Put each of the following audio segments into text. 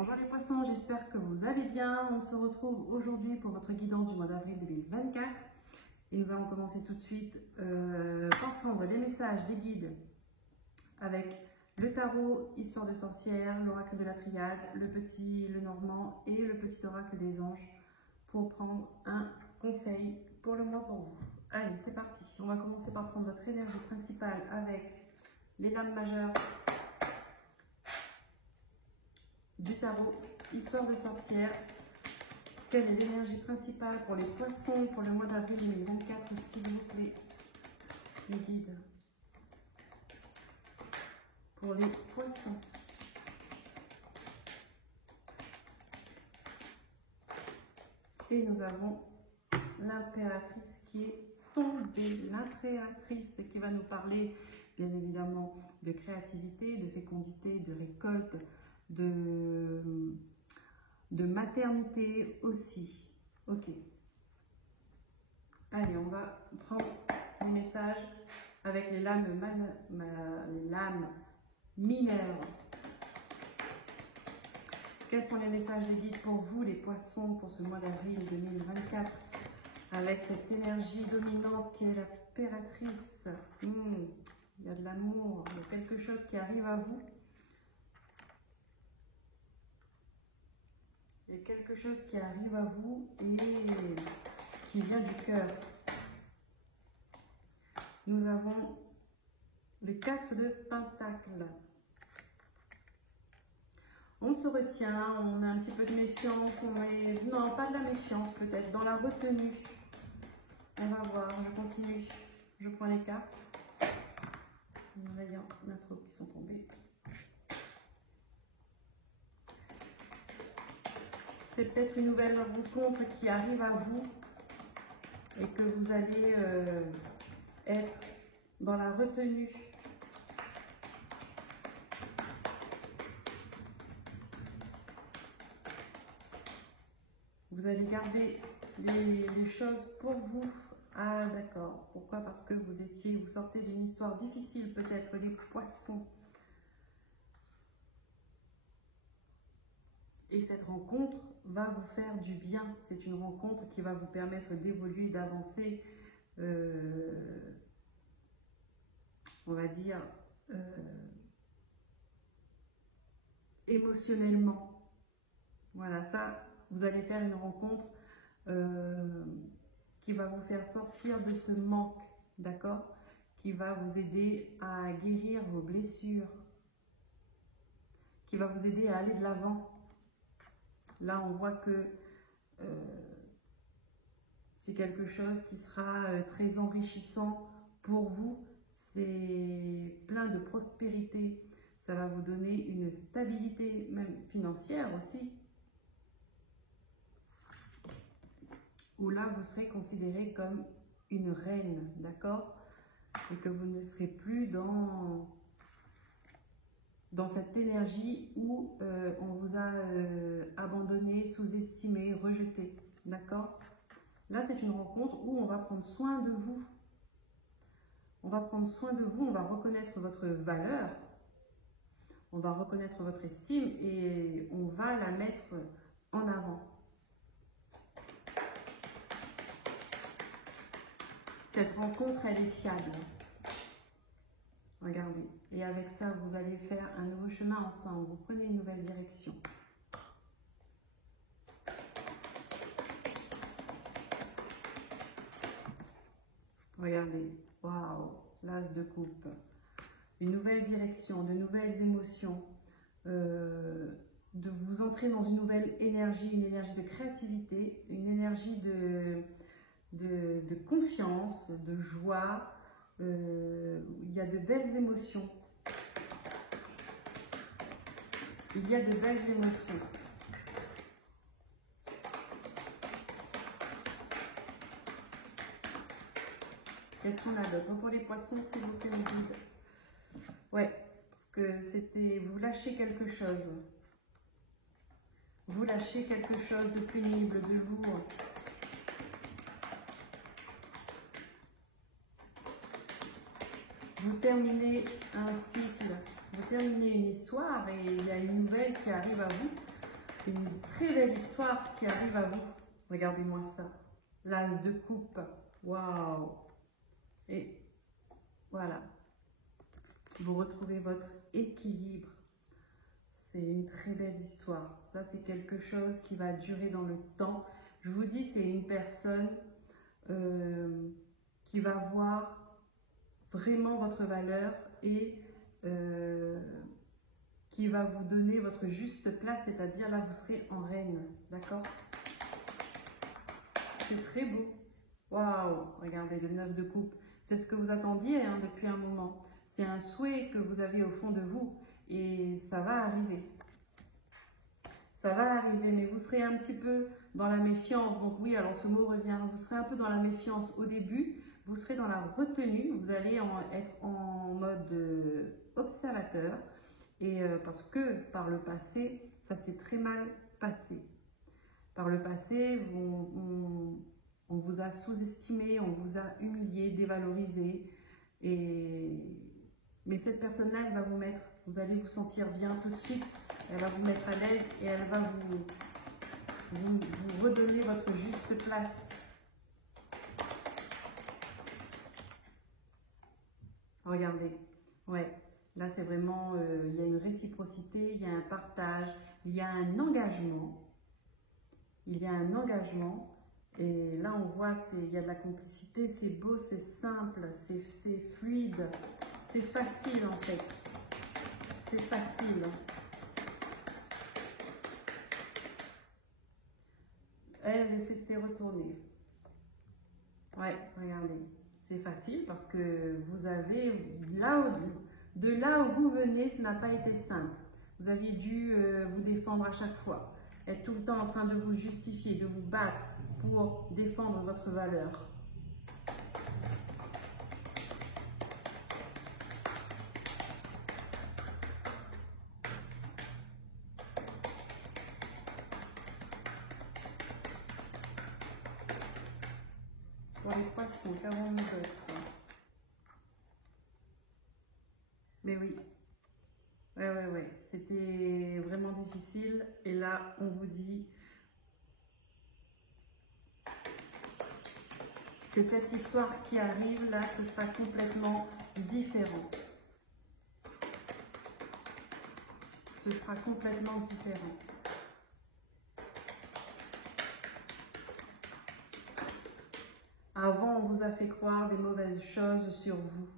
Bonjour les poissons, j'espère que vous allez bien. On se retrouve aujourd'hui pour votre guidance du mois d'avril 2024. Et nous allons commencer tout de suite par prendre les messages des guides avec le tarot, histoire de sorcière, l'oracle de la triade, le petit, le normand et le petit oracle des anges pour prendre un conseil pour le mois pour vous. Allez, c'est parti. On va commencer par prendre votre énergie principale avec les lames majeures du tarot, histoire de sorcière. Quelle est l'énergie principale pour les poissons pour le mois d'avril 2024, s'il vous plaît, les guides, pour les poissons. Et nous avons l'impératrice qui est tombée, l'impératrice qui va nous parler bien évidemment de créativité, de fécondité, de récolte, de maternité aussi. Ok. Allez, on va prendre les messages avec les lames, mineures. Quels sont les messages des guides pour vous, les poissons, pour ce mois d'avril 2024, avec cette énergie dominante qui est l'impératrice. Il y a de l'amour, il y a quelque chose qui arrive à vous. Il y a quelque chose qui arrive à vous et qui vient du cœur. Nous avons le 4 de Pentacles. On se retient, on a un petit peu de méfiance, non, pas de la méfiance peut-être, dans la retenue. On va voir, je continue, je prends les cartes. D'ailleurs, on a trop qui sont tombés. C'est peut-être une nouvelle rencontre qui arrive à vous et que vous allez être dans la retenue. Vous allez garder les choses pour vous. Ah d'accord. Pourquoi? Parce que vous sortez d'une histoire difficile peut-être, les poissons. Et cette rencontre va vous faire du bien. C'est une rencontre qui va vous permettre d'évoluer, d'avancer, on va dire, émotionnellement. Voilà, ça, vous allez faire une rencontre qui va vous faire sortir de ce manque, d'accord? Qui va vous aider à guérir vos blessures, qui va vous aider à aller de l'avant. Là, on voit que c'est quelque chose qui sera très enrichissant pour vous. C'est plein de prospérité. Ça va vous donner une stabilité, même financière aussi. Où là, vous serez considéré comme une reine, d'accord? Et que vous ne serez plus dans cette énergie où on vous a abandonné, sous-estimé, rejeté, d'accord? Là, c'est une rencontre où on va prendre soin de vous. On va prendre soin de vous, on va reconnaître votre valeur, on va reconnaître votre estime et on va la mettre en avant. Cette rencontre, elle est fiable. Regardez. Et avec ça, vous allez faire un nouveau chemin ensemble. Vous prenez une nouvelle direction. Regardez. Waouh. L'as de coupe. Une nouvelle direction, de nouvelles émotions. De vous entrer dans une nouvelle énergie, une énergie de créativité, une énergie de confiance, de joie. Il y a de belles émotions. Il y a de belles émotions. Qu'est-ce qu'on a d'autre? Pour les poissons, s'il vous plaît, guide. Ouais, parce que c'était... Vous lâchez quelque chose. Vous lâchez quelque chose de pénible, de lourd. Vous terminez un cycle, vous terminez une histoire et il y a une nouvelle qui arrive à vous. Une très belle histoire qui arrive à vous. Regardez-moi ça. L'as de coupe. Waouh! Et voilà. Vous retrouvez votre équilibre. C'est une très belle histoire. Ça, c'est quelque chose qui va durer dans le temps. Je vous dis, c'est une personne qui va voir vraiment votre valeur et qui va vous donner votre juste place, c'est-à-dire là, vous serez en reine. D'accord? C'est très beau. Waouh! Regardez, le 9 de coupe. C'est ce que vous attendiez hein, depuis un moment. C'est un souhait que vous avez au fond de vous et ça va arriver. Ça va arriver, mais vous serez un petit peu dans la méfiance. Donc oui, alors ce mot revient. Vous serez un peu dans la méfiance au début. Vous serez dans la retenue. Vous allez être en mode observateur. Et parce que par le passé, ça s'est très mal passé. Par le passé, on vous a sous-estimé, on vous a humilié, dévalorisé. Mais cette personne-là, elle va vous mettre, vous allez vous sentir bien tout de suite. Elle va vous mettre à l'aise et elle va vous redonner votre juste place. Regardez, ouais, là c'est vraiment, il y a une réciprocité, il y a un partage, il y a un engagement. Il y a un engagement. Et là, on voit, il y a de la complicité, c'est beau, c'est simple, c'est fluide, c'est facile en fait. C'est facile. Elle s'était retournée. Ouais, regardez. C'est facile parce que vous avez, de là où vous venez, ce n'a pas été simple. Vous aviez dû vous défendre à chaque fois. Être tout le temps en train de vous justifier, de vous battre pour défendre votre valeur. Pour les poissons, qu'avons-nous d'autre? Mais oui, ouais. C'était vraiment difficile. Et là, on vous dit que cette histoire qui arrive, là, ce sera complètement différent. Ce sera complètement différent. Avant, on vous a fait croire des mauvaises choses sur vous.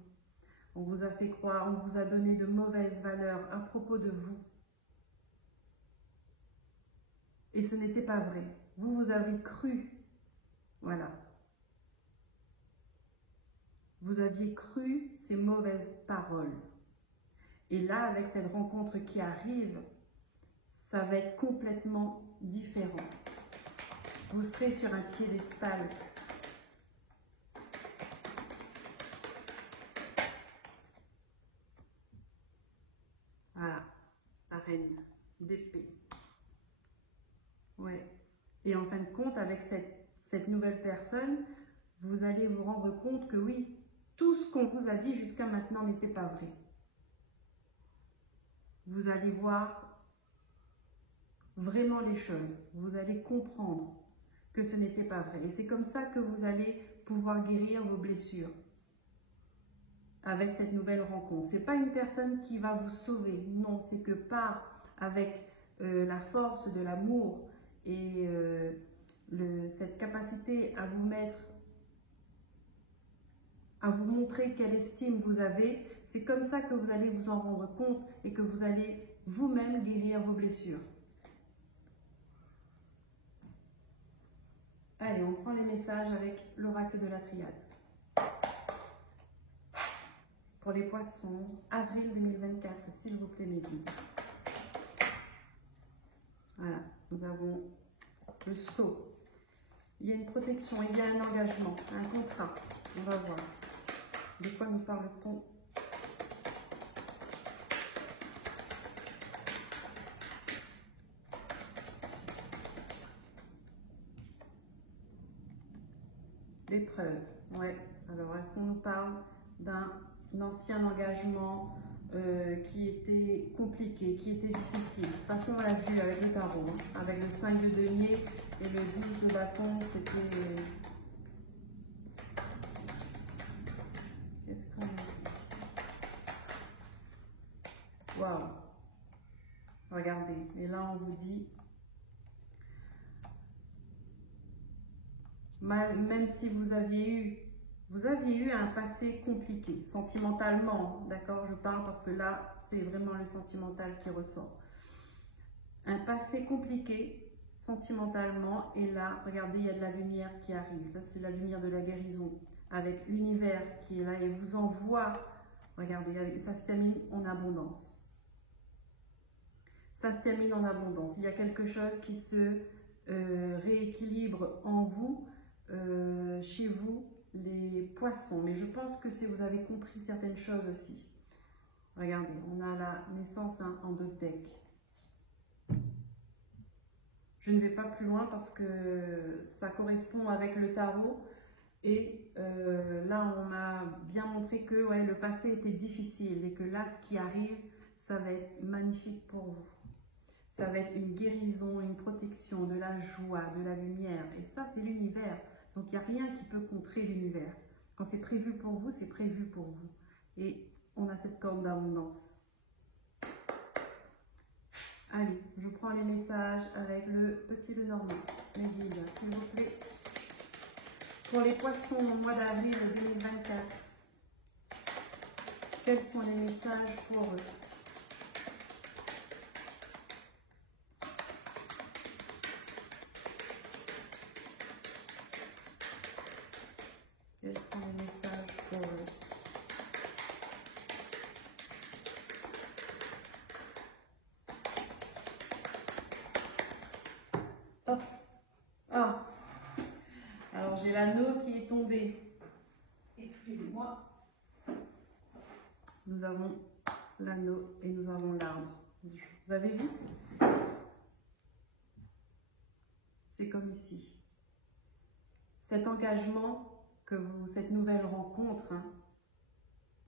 On vous a fait croire, on vous a donné de mauvaises valeurs à propos de vous. Et ce n'était pas vrai. Vous avez cru. Voilà. Vous aviez cru ces mauvaises paroles. Et là, avec cette rencontre qui arrive, ça va être complètement différent. Vous serez sur un piédestal. Voilà, la reine d'épée. Ouais. Et en fin de compte, avec cette nouvelle personne, vous allez vous rendre compte que oui, tout ce qu'on vous a dit jusqu'à maintenant n'était pas vrai. Vous allez voir vraiment les choses. Vous allez comprendre que ce n'était pas vrai. Et c'est comme ça que vous allez pouvoir guérir vos blessures. Avec cette nouvelle rencontre. Ce n'est pas une personne qui va vous sauver. Non, c'est que avec la force de l'amour et cette capacité à vous mettre, à vous montrer quelle estime vous avez, c'est comme ça que vous allez vous en rendre compte et que vous allez vous-même guérir vos blessures. Allez, on prend les messages avec l'oracle de la triade. Pour les poissons, avril 2024, s'il vous plaît, mes guides. Voilà, nous avons le sceau. Il y a une protection, il y a un engagement, un contrat. On va voir. De quoi nous parle-t-on? L'épreuve, ouais. Alors, est-ce qu'on nous parle d'un ancien engagement, qui était compliquée, qui était difficile. De toute façon, on l'a vu avec le tarot, hein, avec le 5 de denier et le 10 de bâton, c'était... Qu'est-ce qu'on... Waouh! Regardez, et là on vous dit, même si vous aviez eu un passé compliqué, sentimentalement, d'accord? Je parle parce que là, c'est vraiment le sentimental qui ressort. Un passé compliqué, sentimentalement, et là, regardez, il y a de la lumière qui arrive. Là, c'est la lumière de la guérison, avec l'univers qui est là et vous envoie, regardez, ça se termine en abondance. Ça se termine en abondance. Il y a quelque chose qui se rééquilibre en vous, chez vous, les poissons. Mais je pense que vous avez compris certaines choses aussi. Regardez, on a la naissance en 2 decks. Je ne vais pas plus loin parce que ça correspond avec le tarot. Et là, on m'a bien montré que ouais, le passé était difficile et que là, ce qui arrive, ça va être magnifique pour vous. Ça va être une guérison, une protection, de la joie, de la lumière. Et ça, c'est l'univers. Donc, il n'y a rien qui peut contrer l'univers. Quand c'est prévu pour vous, c'est prévu pour vous. Et on a cette corde d'abondance. Allez, je prends les messages avec le petit Lenormand. Les guides, s'il vous plaît. Pour les poissons au mois d'avril 2024, quels sont les messages pour eux? Quels sont les messages pour eux? Hop. Ah. Alors j'ai l'anneau qui est tombé. Excusez-moi. Nous avons l'anneau et nous avons l'arbre. Vous avez vu? C'est comme ici. Cet engagement cette nouvelle rencontre, hein,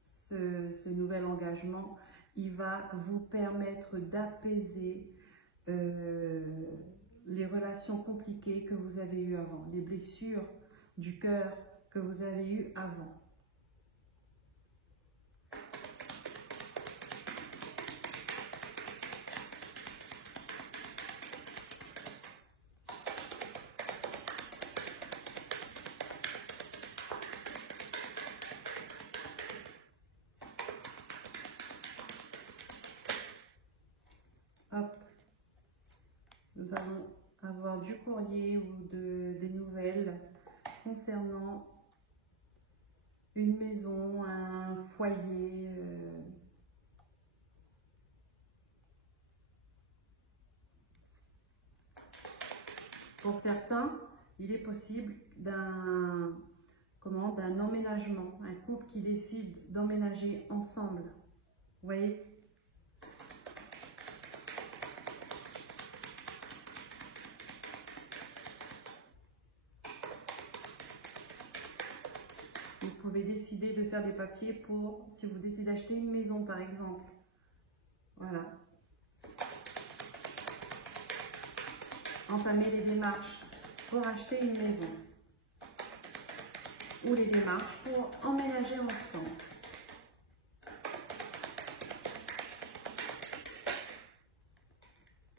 ce nouvel engagement, il va vous permettre d'apaiser les relations compliquées que vous avez eues avant, les blessures du cœur que vous avez eues avant. Hop. Nous allons avoir du courrier ou des nouvelles concernant une maison, un foyer. Pour certains, il est possible d'un emménagement, un couple qui décide d'emménager ensemble. Vous voyez? Vous pouvez décider de faire des papiers pour, si vous décidez d'acheter une maison par exemple. Voilà. Entamer les démarches pour acheter une maison. Ou les démarches pour emménager ensemble.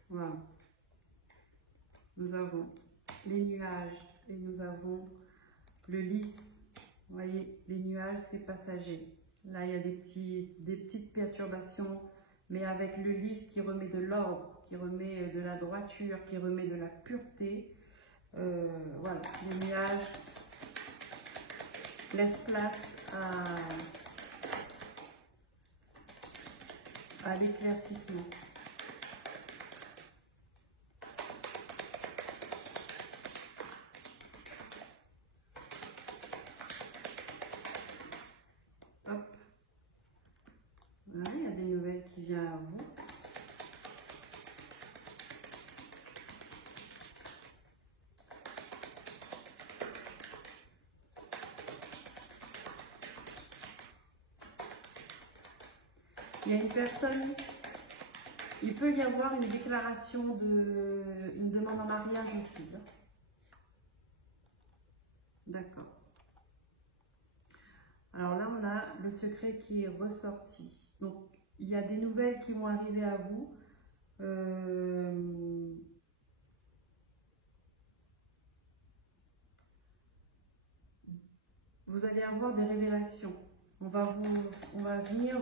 Voilà. Nous avons les nuages et nous avons le lys. Vous voyez, les nuages, c'est passager. Là, il y a des petites perturbations, mais avec le lys qui remet de l'ordre, qui remet de la droiture, qui remet de la pureté. Voilà, les nuages laissent place à l'éclaircissement. Voilà, il y a des nouvelles qui viennent à vous. Il y a une personne, il peut y avoir une déclaration une demande en mariage aussi. Hein. D'accord. Alors là, on a le secret qui est ressorti. Donc, il y a des nouvelles qui vont arriver à vous. Vous allez avoir des révélations. On va venir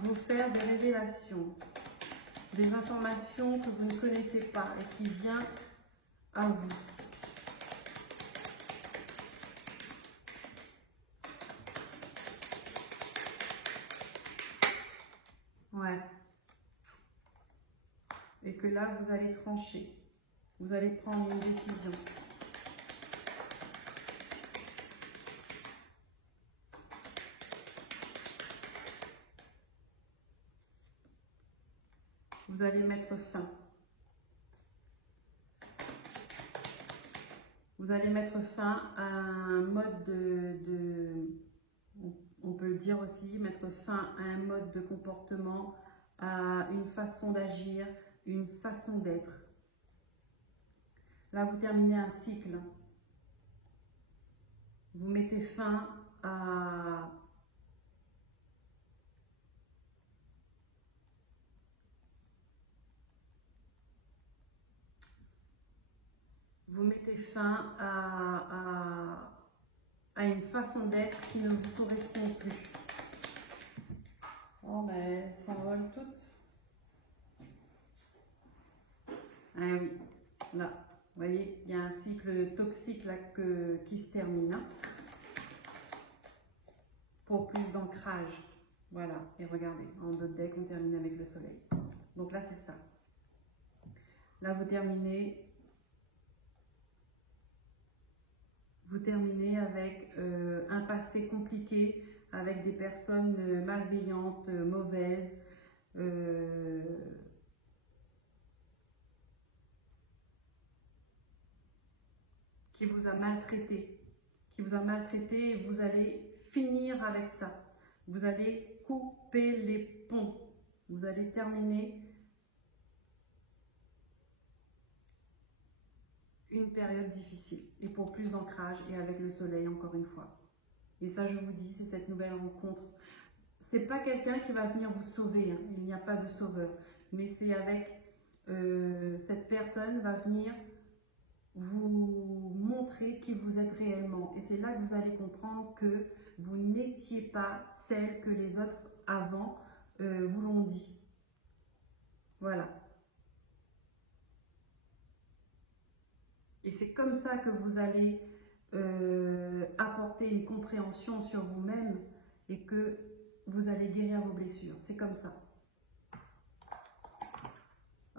vous faire des révélations, des informations que vous ne connaissez pas et qui viennent à vous. Ouais. Et que là, vous allez trancher. Vous allez prendre une décision. Vous allez mettre fin. Vous allez mettre fin à un mode on peut le dire aussi, mettre fin à un mode de comportement, à une façon d'agir, une façon d'être. Là, vous terminez un cycle. Vous mettez fin à... Vous mettez fin à une façon d'être qui ne vous correspond plus. Oh, ben, elles s'envolent toutes. Ah oui, là, vous voyez, il y a un cycle toxique là qui se termine. Hein, pour plus d'ancrage. Voilà, et regardez, en dos de deck, on termine avec le soleil. Donc là, c'est ça. Là, vous terminez avec un passé compliqué, avec des personnes malveillantes, mauvaises, qui vous a maltraité, et vous allez finir avec ça. Vous allez couper les ponts. Vous allez terminer une période difficile et pour plus d'ancrage et avec le soleil encore une fois. Et ça, je vous dis, c'est cette nouvelle rencontre. C'est pas quelqu'un qui va venir vous sauver, hein. Il n'y a pas de sauveur, mais c'est avec cette personne va venir vous montrer qui vous êtes réellement. Et c'est là que vous allez comprendre que vous n'étiez pas celle que les autres avant vous l'ont dit. Voilà. Et c'est comme ça que vous allez apporter une compréhension sur vous-même et que vous allez guérir vos blessures. C'est comme ça.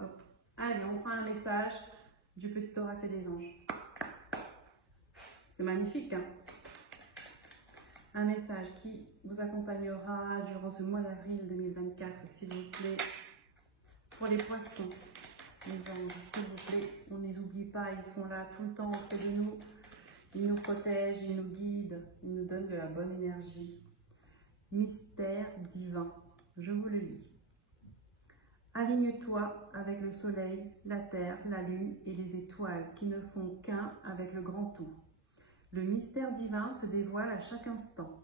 Hop. Allez, on prend un message du petit oracle des anges. C'est magnifique, hein? Un message qui vous accompagnera durant ce mois d'avril 2024, s'il vous plaît, pour les poissons. Les anges, s'il vous plaît, on ne les oublie pas, ils sont là tout le temps auprès de nous. Ils nous protègent, ils nous guident, ils nous donnent de la bonne énergie. Mystère divin, je vous le lis. Aligne-toi avec le soleil, la terre, la lune et les étoiles qui ne font qu'un avec le grand tout. Le mystère divin se dévoile à chaque instant.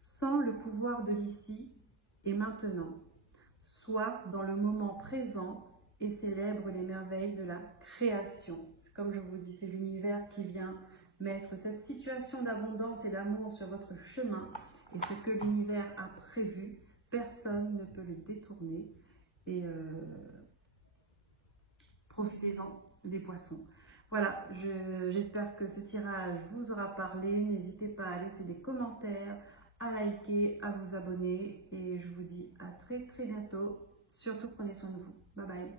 Sens le pouvoir de l'ici et maintenant. Sois dans le moment présent et célèbre les merveilles de la création. Comme je vous dis, c'est l'univers qui vient mettre cette situation d'abondance et d'amour sur votre chemin. Et ce que l'univers a prévu, personne ne peut le détourner. Et profitez-en, les poissons. Voilà, j'espère que ce tirage vous aura parlé. N'hésitez pas à laisser des commentaires, à liker, à vous abonner. Et je vous dis à très très bientôt. Surtout prenez soin de vous. Bye bye.